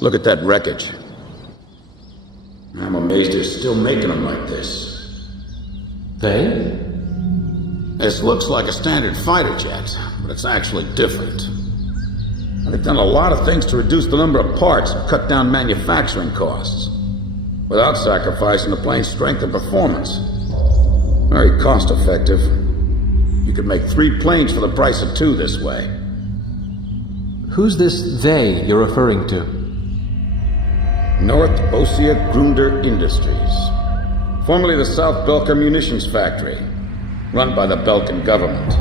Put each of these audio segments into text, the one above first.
Look at that wreckage. I'm amazed they're still making them like this. They? This looks like a standard fighter jet, but it's actually different. They've done a lot of things to reduce the number of parts and cut down manufacturing costs, without sacrificing the plane's strength and performance. Very cost-effective. You could make 3 planes for the price of 2 this way. Who's this they you're referring to? North Osea Grunder Industries, formerly the South Belka Munitions Factory, run by the Belkan government.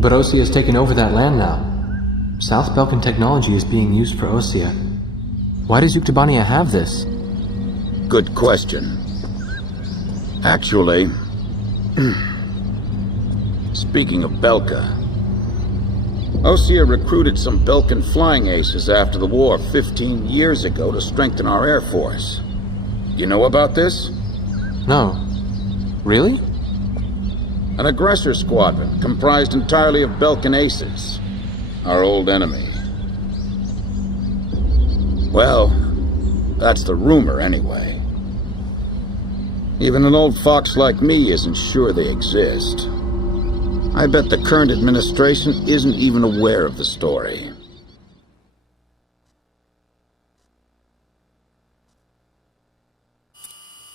But Osea has taken over that land now. South Belkan technology is being used for Osea. Why does Yuktobania have this? Good question. Actually, speaking of Belka, Osea recruited some Belkan flying aces after the war 15 years ago to strengthen our Air Force. You know about this? No. Really? An aggressor squadron comprised entirely of Belkan aces, our old enemy. Well, that's the rumor anyway. Even an old fox like me isn't sure they exist. I bet the current administration isn't even aware of the story.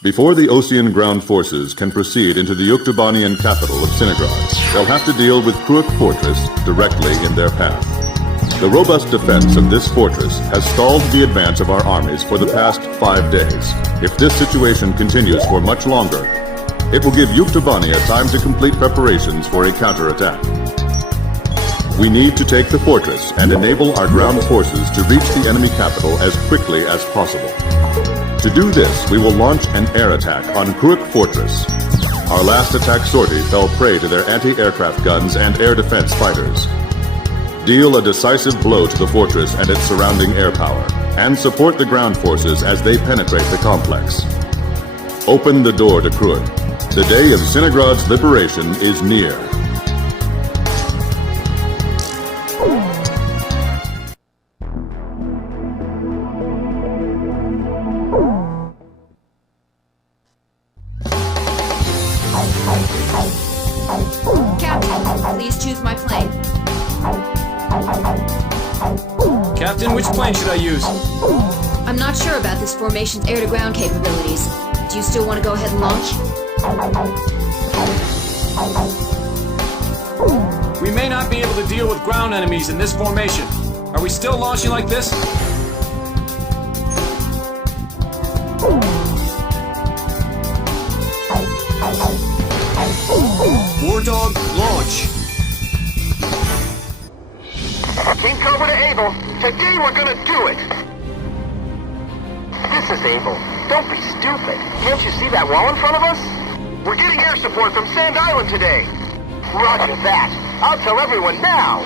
Before the Osean ground forces can proceed into the Yuktobanian capital of Cinigrad, they'll have to deal with Cruik fortress directly in their path. The robust defense of this fortress has stalled the advance of our armies for the past 5 days. If this situation continues for much longer, it will give Yuktobania time to complete preparations for a counterattack. We need to take the fortress and enable our ground forces to reach the enemy capital as quickly as possible. To do this, we will launch an air attack on Cruik Fortress. Our last attack sortie fell prey to their anti-aircraft guns and air defense fighters. Deal a decisive blow to the fortress and its surrounding air power, and support the ground forces as they penetrate the complex. Open the door to Cruik. The day of Cinigrad's liberation is near. Captain, please choose my plane. Captain, which plane should I use? I'm not sure about this formation's air-to-ground capabilities. Do you still want to go ahead and launch? We may not be able to deal with ground enemies in this formation. Are we still launching like this? War Dog, launch! Team Cobra to Able. Today we're gonna do it! This is Able. Don't be stupid. Can't you see that wall in front of us? We're getting air support from Sand Island today. Roger that. I'll tell everyone now.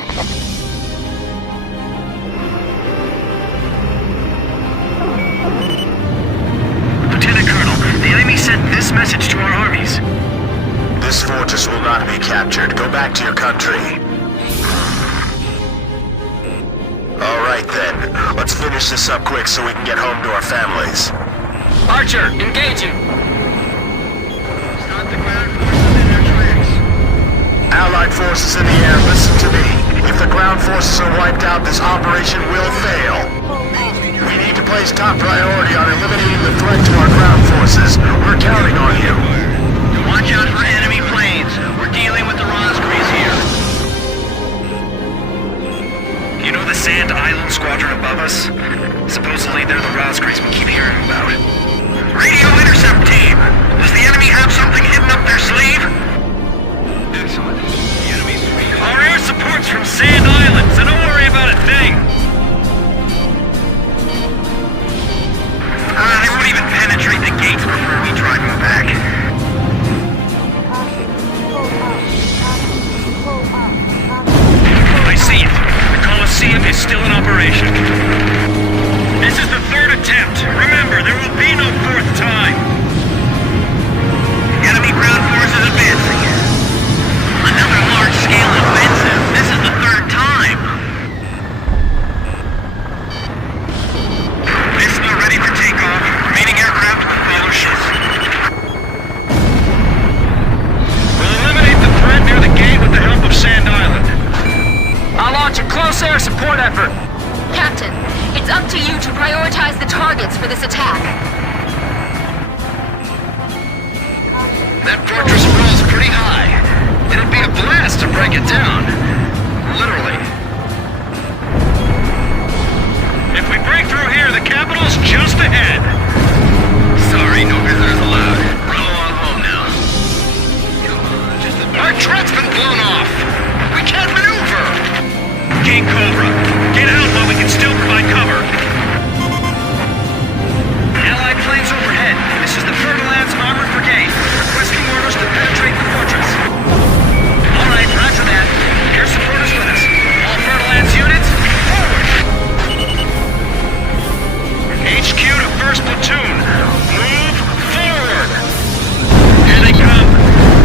Lieutenant Colonel, the enemy sent this message to our armies. This fortress will not be captured. Go back to your country. All right then. Let's finish this up quick so we can get home to our families. Archer, engaging! Start the ground forces in their tracks. Allied forces in the air, listen to me. If the ground forces are wiped out, this operation will fail. We need to place top priority on eliminating the threat to our ground forces. We're counting on you. Watch out for enemy planes. We're dealing with the Rosgrees here. You know the Sand Island squadron above us? Supposedly they're the Rosgrees we keep hearing about. Radio intercept team! Does the enemy have something hidden up their sleeve? Excellent. The enemy's... Our air support's from Sand Island, so don't worry about a thing! They won't even penetrate the gates before we drive them back. I see it. The Colosseum is still in operation. This is the third attempt. Remember, there will be no fourth time. Enemy ground forces advancing. Another large effort. Captain, it's up to you to prioritize the targets for this attack. That fortress wall's pretty high. It'd be a blast to break it down. Literally. If we break through here, the capital's just ahead. Sorry, no visitors allowed. Run along home now. Our track's been blown off. We can't maneuver. King Cobra, get out while we can still provide cover. Allied planes overhead. This is the Fertilance Armored Brigade, requesting orders to penetrate the fortress. All right, roger that. Air support is with us. All Fertilance units, forward! HQ to 1st Platoon. Move forward! Here they come.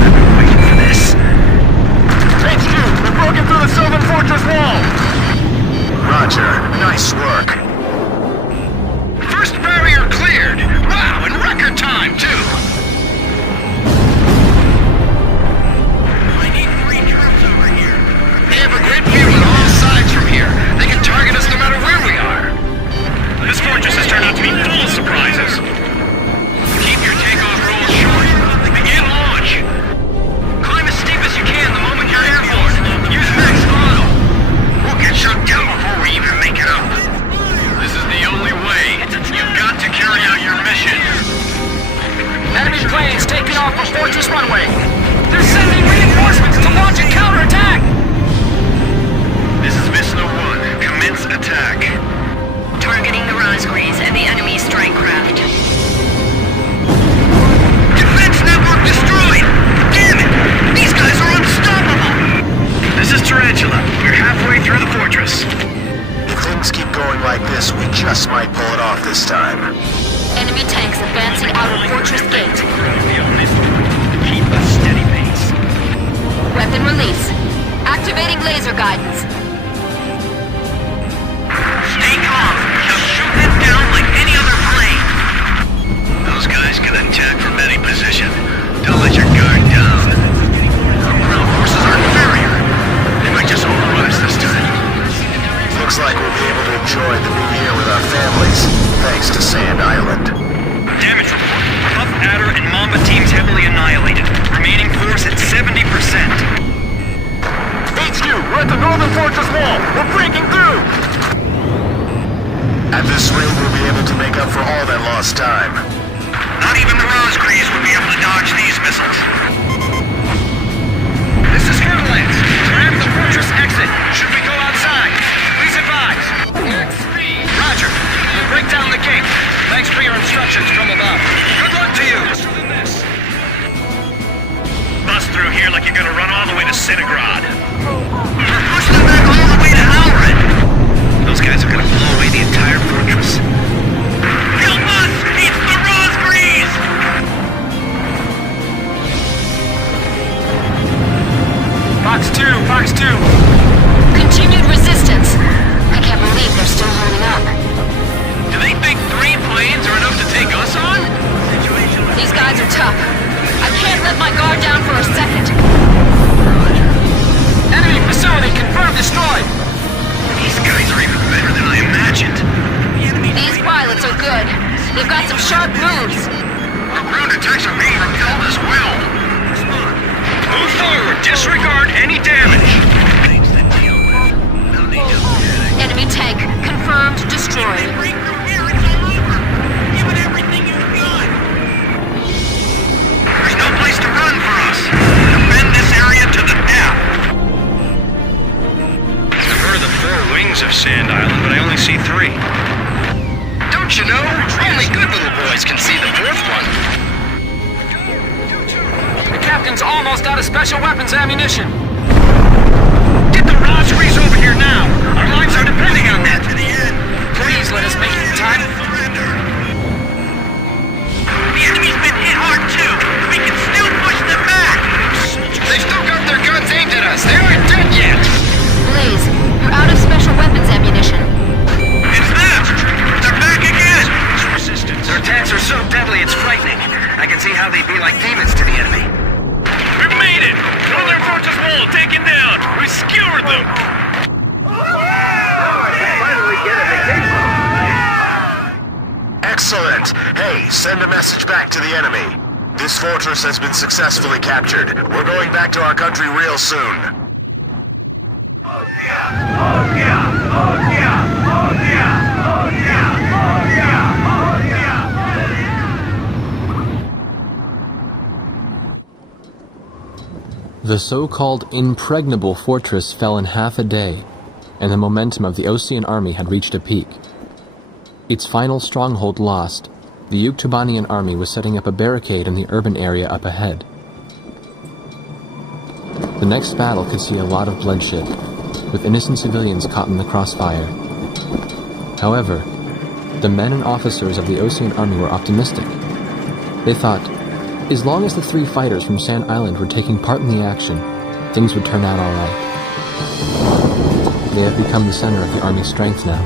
I've been waiting for this. HQ, we've broken through the Sylvan Fortress wall. Roger. Nice work. First barrier cleared! Wow, in record time, too! I need 3 troops over here. They have a great view on all sides from here. They can target us no matter where we are. This fortress has turned out to be full of surprises. Keep your takeoff rolls short. Begin launch. Climb as steep as you can the moment you're airborne. Use max throttle. We'll get shot down before we even make it up. This is the only way. You've got to carry out your mission. Enemy planes taking off from Fortress Runway. They're sending reinforcements to launch a counterattack. This is Missile 1. Commence attack. Targeting the Rosgrees and the enemy strike craft. Defense network destroyed! Damn it! These guys are unstoppable! This is Tarantula. We're halfway through the fortress. If things keep going like this, we just might pull it off this time. Enemy tanks advancing out of Fortress Gate. Keep a steady pace. Weapon release. Activating laser guidance. Stay calm. Just shoot them down like any other plane. Those guys can attack from any position. Don't let your guard down. Ground forces are inferior. They might just overrun us this time. Looks like we'll be able to enjoy the new year with our families, thanks to Sand Island. Damage report. Puff, Adder, and Mamba teams heavily annihilated. Remaining force at 70%. HQ, we're at the northern fortress wall. We're breaking through. At this rate, we'll be able to make up for all that lost time. Not even the Rosgrees would be able to dodge these missiles. This is Fertilance. Grab the fortress exit. Should we go outside? Please advise. Max speed. Roger. We'll break down the gate. Thanks for your instructions from above. Good luck to you. Bust through here like you're gonna run all the way to Cinigrad. We're pushing them back all the way to Alred. Those guys are gonna blow away the entire fortress. Help us! It's the Rosgrees! Fox 2, Fox 2. Continued resistance. I can't believe they're still holding up. Do they think 3 planes are enough to take us on? These guys are tough. I can't let my guard down for a second. Enemy facility confirmed destroyed. These guys are even better than I imagined. These pilots are good. They've got some sharp moves. Our ground attacks are being repelled as well. Move forward. Disregard any damage. Enemy tank confirmed destroyed. There's no place to run for us. Defend this area to the death. I've heard of the 4 wings of Sand Island, but I only see 3. Don't you know? Only good little boys can see the 4th one. The captain's almost out of special weapons ammunition. Get the Rosgrees over here now. Our lives are depending on that. Please let us make it in time. The enemy's been hit hard too. We can still push them back. They've still got their guns aimed at us. They aren't dead yet. Blaze, you're out of special weapons ammunition. It's them. They're back again. Their attacks are so deadly it's frightening. I can see how they'd be like demons to the enemy. We've made it. Northern Fortress Wall taken down. We skewered them. Excellent! Hey, send a message back to the enemy. This fortress has been successfully captured. We're going back to our country real soon. The so-called impregnable fortress fell in half a day, and the momentum of the Osean army had reached a peak. Its final stronghold lost, the Yuktobanian army was setting up a barricade in the urban area up ahead. The next battle could see a lot of bloodshed, with innocent civilians caught in the crossfire. However, the men and officers of the Osean army were optimistic. They thought, as long as the 3 fighters from Sand Island were taking part in the action, things would turn out all right. They have become the center of the army's strength now.